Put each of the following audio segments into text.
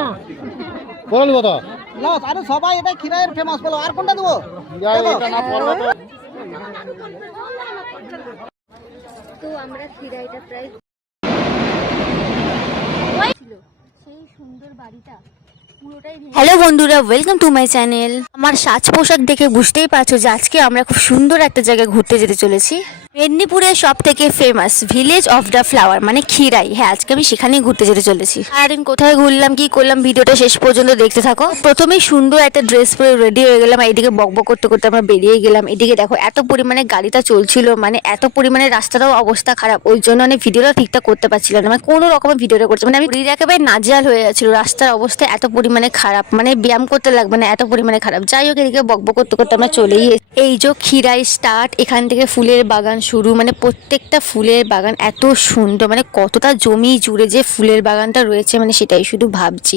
না বলো নিব তো লস আরে সবাই এটা খিরাইয়ের ফেমাস বলো আর কোনটা দেবো এটা না পড়বে তো তো আমরা খিরাইটা প্রায় ছিল সেই সুন্দর বাড়িটা পুরোটাই। হ্যালো বন্ধুরা, ওয়েলকাম টু মাই চ্যানেল। আমার সাজ পোশাক দেখে বুঝতেই পারছো যে আজকে আমরা খুব সুন্দর একটা জায়গায় ঘুরতে যেতে চলেছি। মেদিনীপুরের সব থেকে famous village of the flower মানে খিরাই। হ্যাঁ, আজকে আমি সেখানেই ঘুরতে যেতে চলেছি। সারাদিন কোথায় ঘুরলাম কি করলাম ভিডিওটা শেষ পর্যন্ত দেখতে থাকো। প্রথমেই সুন্দর একটা ড্রেস পরে রেডি হয়ে গেলাম, এইদিকে বকবক করতে করতে আমরা বেরিয়ে গেলাম। এদিকে দেখো এত পরিমাণে গাড়িটা চলছিল, মানে এত পরিমাণে রাস্তাটাও অবস্থা খারাপ, ওই জন্য আমি ভিডিওটা ঠিকঠাক করতে পারছিলাম না, মানে কোনো রকমের ভিডিওটা করছি মানে আমি একেবারে নাজেহাল হয়ে যাচ্ছিল। রাস্তার অবস্থা এত পরিমাণে খারাপ, মানে ব্যায়াম করতে লাগবে না এত পরিমাণে খারাপ। যাই হোক, এদিকে বকবক করতে করতে আমরা চলেই এই যে খিরাই স্টার্ট, এখান থেকে ফুলের বাগান শুরু, মানে প্রত্যেকটা ফুলের বাগান এত সুন্দর, মানে কতটা জমি জুড়ে যে ফুলের বাগানটা রয়েছে মানে সেটাই শুধু ভাবছি।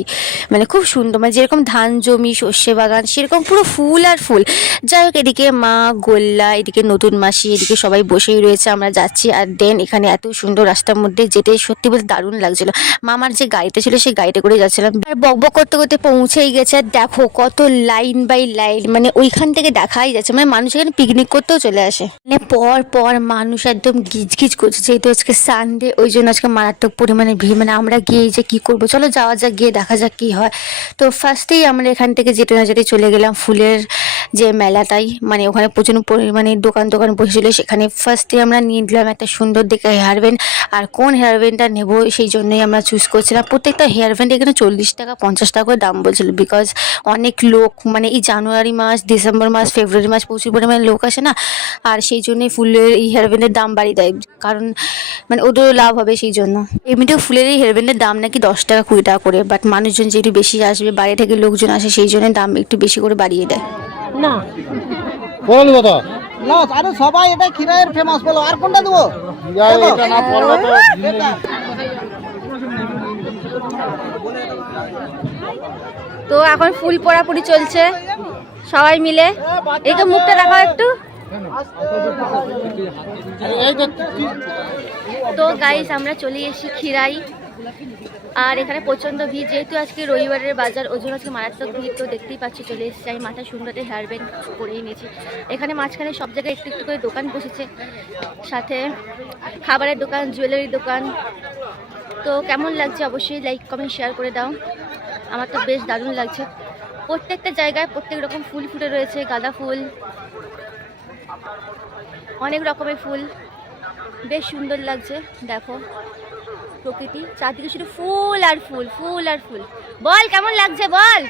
মানে খুব সুন্দর, মানে যেরকম ধান জমি সর্ষে বাগান সেরকম পুরো ফুল আর ফুল। যাই হোক, এদিকে মা গোল্লা, এদিকে নতুন মাসি, এদিকে সবাই বসেই রয়েছে, আমরা যাচ্ছি। আর দেন এখানে এত সুন্দর রাস্তার মধ্যে যেতে সত্যি বলতে দারুণ লাগছিল। মামার যে গাড়িতে ছিল সেই গাড়িতে করে যাচ্ছিলাম, আর বকবক করতে করতে পৌঁছেই গেছে। আর দেখো কত লাইন বাই লাইন, মানে ওইখান থেকে দেখাই যাচ্ছে, মানে মানুষ এখানে পিকনিক করতেও চলে আসে। মানে পর পর মানুষ একদম গিজগিজ করছে, যেহেতু আজকে সানডে ওই জন্য আজকে মারাত্মক পরিমাণে ভিড়। মানে আমরা গিয়ে যে কি করবো, চলো যাওয়া যাক, গিয়ে দেখা যাক কি হয়। তো ফার্স্টেই আমরা এখান থেকে যেতে না যেতে চলে গেলাম ফুলের যে মেলাটাই, মানে ওখানে প্রচুর পরিমাণে দোকান বসেছিল। সেখানে ফার্স্টে আমরা নিয়ে নিলাম একটা সুন্দর দেখে হেয়ার ব্যান্ড। আর কোন হেয়ার ব্যান্ডটা নেবো সেই জন্যই আমরা চুজ করছিলাম। প্রত্যেকটা হেয়ার ব্যান্ড এখানে 40 টাকা 50 টাকা করে দাম বলছিল, বিকজ অনেক লোক, মানে এই জানুয়ারি মাস ডিসেম্বর মাস ফেব্রুয়ারি মাস প্রচুর পরিমাণে লোক আসে না, আর সেই জন্যই ফুলের এই হেয়ার ব্যান্ডের দাম বাড়িয়ে দেয়, কারণ মানে ওদেরও লাভ হবে সেই জন্য। এমনিতেও ফুলের এই হেয়ার ব্যান্ডের দাম নাকি 10 টাকা 20 টাকা করে, বাট মানুষজন যেহেতু বেশি আসবে, বাইরে থেকে লোকজন আসে, সেই জন্য দাম একটু বেশি করে বাড়িয়ে দেয়। না বলো নিব তো লস আরে সবাই এটা খিরাইয়ের ফেমাস বলো আর কোনটা দেবো এটা না পড়বে তো তো এখন ফুল পরাপুরি চলছে সবাই মিলে। এইটা মুখটা দেখাও একটু। তো গাইস, আমরা চলে এসেছি খিরাই, আর এখানে প্রচণ্ড ভিড়, যেহেতু আজকে রবিবারের বাজার ওই জন্য আজকে মারাত্মক ভিড়। তো দেখতেই পাচ্ছি চলে এসেছি, আমি মাথায় সুন্দরতে হেয়ার ব্যান্ড করেই নিয়েছি। এখানে মাঝখানে সব জায়গায় একটু একটু করে দোকান বসেছে, সাথে খাবারের দোকান, জুয়েলারি দোকান। তো কেমন লাগছে অবশ্যই লাইক কমেন্ট শেয়ার করে দাও। আমার তো বেশ দারুণ লাগছে, প্রত্যেকটা জায়গায় প্রত্যেক রকম ফুল ফুটে রয়েছে, গাঁদা ফুল, অনেক রকমের ফুল, বেশ সুন্দর লাগছে। দেখো প্রকৃতি চারদিকে শুধু ফুল আর ফুল, ফুল আর ফুল। বল কেমন লাগছে বল।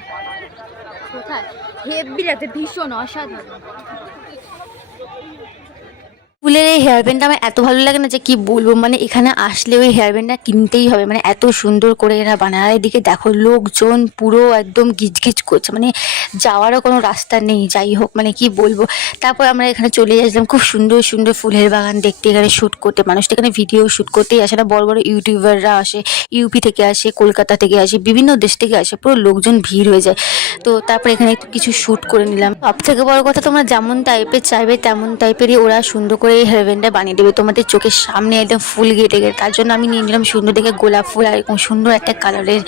কোথায় হেভি লাগছে, ভীষণ অসাধারণ। ফুলের এই হেয়ার ব্যান্ডটা আমার এত ভালো লাগে না যে কি বলবো, মানে এখানে আসলে ওই হেয়ার ব্যান্ডটা কিনতেই হবে, মানে এত সুন্দর করে এরা বানায়। আর এদিকে দেখো লোকজন পুরো একদম গিজগিজ করছে, মানে যাওয়ারও কোনো রাস্তা নেই। যাই হোক, মানে কি বলবো। তারপর আমরা এখানে চলে আসলাম খুব সুন্দর সুন্দর ফুলের বাগান দেখতে, এখানে শ্যুট করতে। মানুষটা এখানে ভিডিও শ্যুট করতেই আসে না, বড় বড় ইউটিউবাররা আসে, ইউপি থেকে আসে, কলকাতা থেকে আসে, বিভিন্ন দেশ থেকে আসে, পুরো লোকজন ভিড় হয়ে যায়। তো তারপর এখানে একটু কিছু শ্যুট করে নিলাম। সব থেকে বড় কথা, তোমরা যেমন টাইপের চাইবে তেমন টাইপেরই ওরা সুন্দর করে এই হেয়ার ব্যান্ডটা বানিয়ে দেবে তোমাদের চোখের সামনে একদম ফুল গেটে গেটে। তার জন্য আমি নিয়ে নিলাম সুন্দর দেখে গোলাপ ফুল আর এরকম সুন্দর একটা কালারের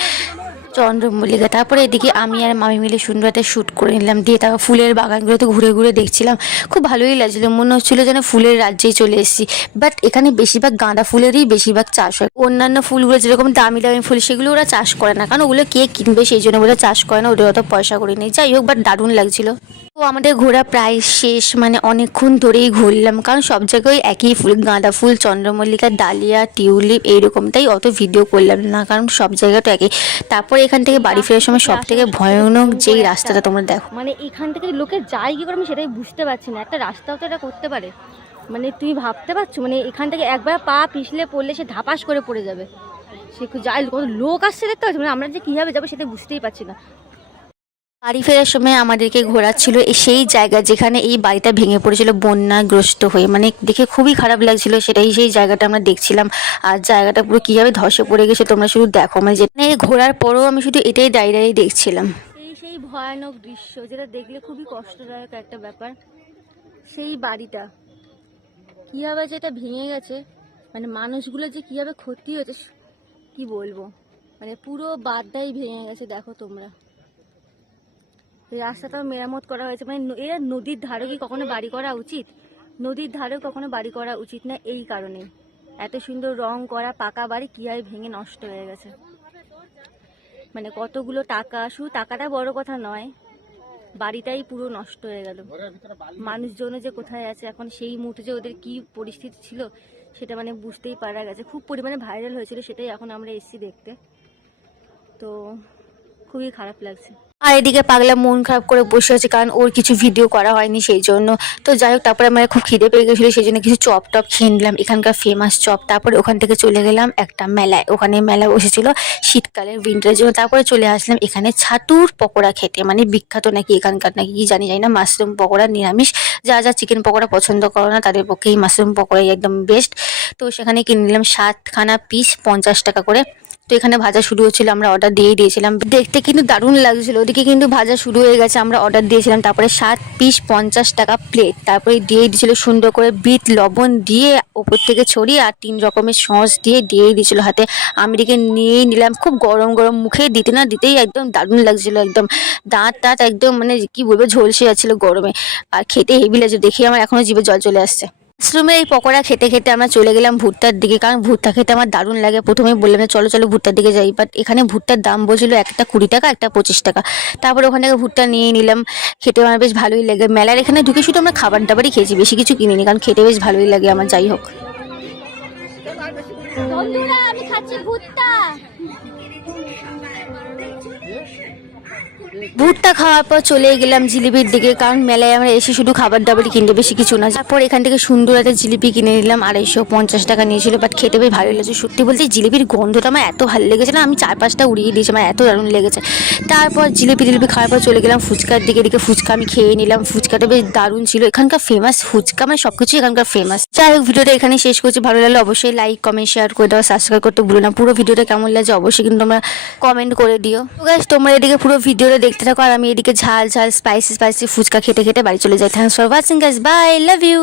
চন্দ্রমল্লিকা। তারপরে এদিকে আমি আর মামি মিলে সুন্দর একটা শ্যুট করে নিলাম, দিয়ে তারপর ফুলের বাগানগুলোতে ঘুরে ঘুরে দেখছিলাম। খুব ভালোই লাগছিল, মনে হচ্ছিলো যেন ফুলের রাজ্যেই চলে এসেছি। বাট এখানে বেশিরভাগ গাঁদা ফুলেরই বেশিরভাগ চাষ হয়। অন্যান্য ফুলগুলো যেরকম দামি দামি ফুল সেগুলো ওরা চাষ করে না, কারণ ওগুলো কে কিনবে, সেই জন্য ওরা চাষ করে না, ওদের অত পয়সা করে নেই। যাই হোক, বাট দারুণ লাগছিল। তো আমাদের ঘোরা প্রায় শেষ, মানে অনেকক্ষণ ধরেই ঘুরলাম, কারণ সব জায়গায় একই ফুল, গাঁদা ফুল, চন্দ্রমল্লিকা, ডালিয়া, টিউলিপ এইরকম, তাই অত ভিডিও করলাম না, কারণ সব জায়গাটা একই। তারপর এখান থেকে বাড়ি ফেরার সময় সব থেকে ভয়ানক যেই রাস্তাটা তোমরা দেখো, মানে এখান থেকে লোকে যায় কি করে আমি সেটাই বুঝতে পারছি না। একটা রাস্তাও তো এটা করতে পারে, মানে তুই ভাবতে পারছো, মানে এখান থেকে একবার পা পিছলে পড়লে সে ধাপাস করে পড়ে যাবে। সে যায়, কত লোক আসছে দেখতে পাচ্ছি, মানে আমরা যে কীভাবে যাবো সেটা বুঝতেই পারছি না। বাড়ি ফেরার সময় আমাদেরকে ঘোরাচ্ছিল সেই জায়গা যেখানে এই বাড়িটা ভেঙে পড়েছিল বন্যাগ্রস্ত হয়ে, মানে দেখে খুবই খারাপ লাগছিল। সেটাই সেই জায়গাটা আমরা দেখছিলাম, আর জায়গাটা পুরো কীভাবে ধসে পড়ে গেছে তোমরা শুধু দেখো। মানে যেখানে ঘোরার পরেও আমি শুধু এটাই দাঁড়িয়ে দাঁড়িয়ে দেখছিলাম। সেই ভয়ানক দৃশ্য যেটা দেখলে খুবই কষ্টদায়ক একটা ব্যাপার। সেই বাড়িটা কীভাবে যেটা ভেঙে গেছে, মানে মানুষগুলো যে কীভাবে ক্ষতি হয়েছে কি বলবো। মানে পুরো বাদটাই ভেঙে গেছে, দেখো তোমরা। এই রাস্তাটা মেরামত করা হয়েছে, মানে এরা নদীর ধারে কি কখনো বাড়ি করা উচিত? নদীর ধারে কখনো বাড়ি করা উচিত না, এই কারণে এত সুন্দর রং করা পাকা বাড়ি কীভাবে ভেঙে নষ্ট হয়ে গেছে। মানে কতগুলো টাকা, শুধু টাকাটা বড় কথা নয়, বাড়িটাই পুরো নষ্ট হয়ে গেল। মানুষজন যে কোথায় আছে এখন, সেই মুহূর্তে যে ওদের কি পরিস্থিতি ছিল সেটা মানে বুঝতেই পারা গেছে। খুব পরিমাণে ভাইরাল হয়েছিল, সেটাই এখন আমরা এসেছি দেখতে। তো খুবই খারাপ লাগছে। আর এদিকে পাগলা মন খারাপ করে বসে আছে, কারণ ওর কিছু ভিডিও করা হয়নি সেই জন্য। তো যাই হোক, তারপরে আমার খুব খিদে পেয়ে গেছিলো, সেই জন্য কিছু চপ টপ খেয়ে নিলাম, এখানকার ফেমাস চপ। তারপরে ওখান থেকে চলে গেলাম একটা মেলায়, ওখানে মেলা বসেছিল শীতকালের উইন্টারের জন্য। তারপরে চলে আসলাম এখানে ছাতুর পকোড়া খেতে, মানে বিখ্যাত নাকি এখানকার, নাকি কি জানি না। মাশরুম পকোড়া নিরামিষ, যা চিকেন পকোড়া পছন্দ করো না তাদের পক্ষেই মাশরুম পকোড়াই একদম বেস্ট। তো সেখানে কিনে নিলাম 7খানা পিস 50 টাকা করে। তো এখানে ভাজা শুরু হচ্ছিল, আমরা অর্ডার দিয়েছিলাম, দেখতে কিন্তু দারুণ লাগছিল। ওদিকে কিন্তু ভাজা শুরু হয়ে গেছে, আমরা অর্ডার দিয়েছিলাম। তারপরে 7 পিস 50 টাকা প্লেট। তারপরে দিয়ে দিয়েছিল সুন্দর করে বিট লবণ দিয়ে ওপর থেকে ছড়িয়ে, আর 3 রকমের সস দিয়ে দিয়েছিল হাতে। আমি এদিকে নিয়েই নিলাম, খুব গরম গরম, মুখে দিতে না দিতেই একদম দারুণ লাগছিল, একদম দাঁত একদম মানে কি বলবো ঝলসে যাচ্ছিল গরমে। আর খেতে হেভি লাগছে, দেখে আমার এখনো জিভে জল চলে আসছে। মাশরুমের এই পকোড়া খেতে খেতে আমরা চলে গেলাম ভুট্টার দিকে, কারণ ভুট্টা খেতে আমার দারুণ লাগে। প্রথমেই বললাম চলো ভুট্টার দিকে যাই, বাট এখানে ভুট্টার দাম বলছিল একটা 20 টাকা, একটা 25 টাকা। তারপর ওখান থেকে ভুট্টা নিয়ে নিলাম, খেতে আমার বেশ ভালোই লাগে। মেলার এখানে ঢুকে শুধু আমরা খাবার দাবারই খেয়েছি, বেশি কিছু কিনিনি, কারণ খেতে বেশ ভালোই লাগে আমার। যাই হোক, বন্ধুরা আমি খাচ্ছি ভুট্টা। ভুট্টা খাওয়ার পর চলে গেলাম জিলিপির দিকে, কারণ মেলায় আমরা এসে শুধু খাবার দাবারই কিনতে, বেশি কিছু না। তারপর এখান থেকে সুন্দর একটা জিলিপি কিনে নিলাম, 250 টাকা নিয়েছিল, বাট খেতে বেশ ভালো লেগেছে। সত্যি বলতে জিলিপির গন্ধটা আমার এত ভালো লেগেছে না, আমি 4-5টা উড়িয়ে দিয়েছি, আমার এত দারুণ লেগেছে। তারপর জিলিপি খাওয়ার পর চলে গেলাম ফুচকার দিকে। ফুচকা আমি খেয়ে নিলাম, ফুচকাটা বেশ দারুণ ছিল। এখানকার ফেমাস ফুচকা, মানে সবকিছু এখানকার ফেমাস। যাই হোক, ভিডিওটা এখানে শেষ করছি। ভালো লাগলে অবশ্যই লাইক কমেন্ট শেয়ার করে দাও, সাবস্ক্রাইব করতে ভুলো না। পুরো ভিডিওটা কেমন লাগছে অবশ্যই কিন্তু তোমরা কমেন্ট করে দিও। তো গাইস, তোমরা এদিকে পুরো ভিডিওটা দেখতে থাকো, আর আমি এদিকে ঝাল স্পাইসি ফুচকা খেতে খেতে বাড়ি চলে যাই। Thanks for watching guys, bye, love you.